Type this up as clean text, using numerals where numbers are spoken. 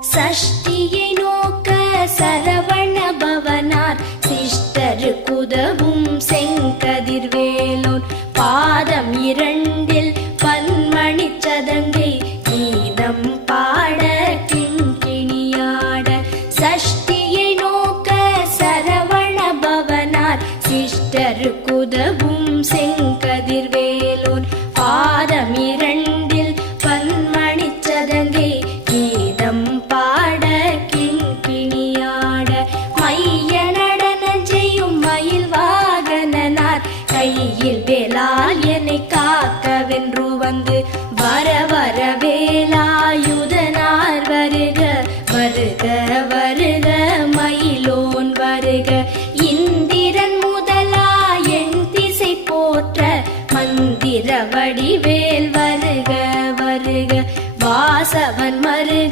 சஷ்டியை நோக்க சரவண பவனார் சிஷ்டருக்குதவும் செங்கதிர்வேலோன் பாதம் இரண்டில் பன்மணி சதங்கை கீதம் பாட கிண்கிணியாட. சஷ்டியை நோக்க சரவண பவனார் சிஷ்டருக்குதவும் செங்கதிர்வேலோன் பாதம் இரண்டில் பன்மணி சதங்கை கீதம் பாட கிண்கிணியாட. மைய நடன செய்யும் மயில் வாகனனார் கையில் வேலால் என்னை காக்கவென்று வந்து வர வர வேலாயுதனார் வருக வருக வருக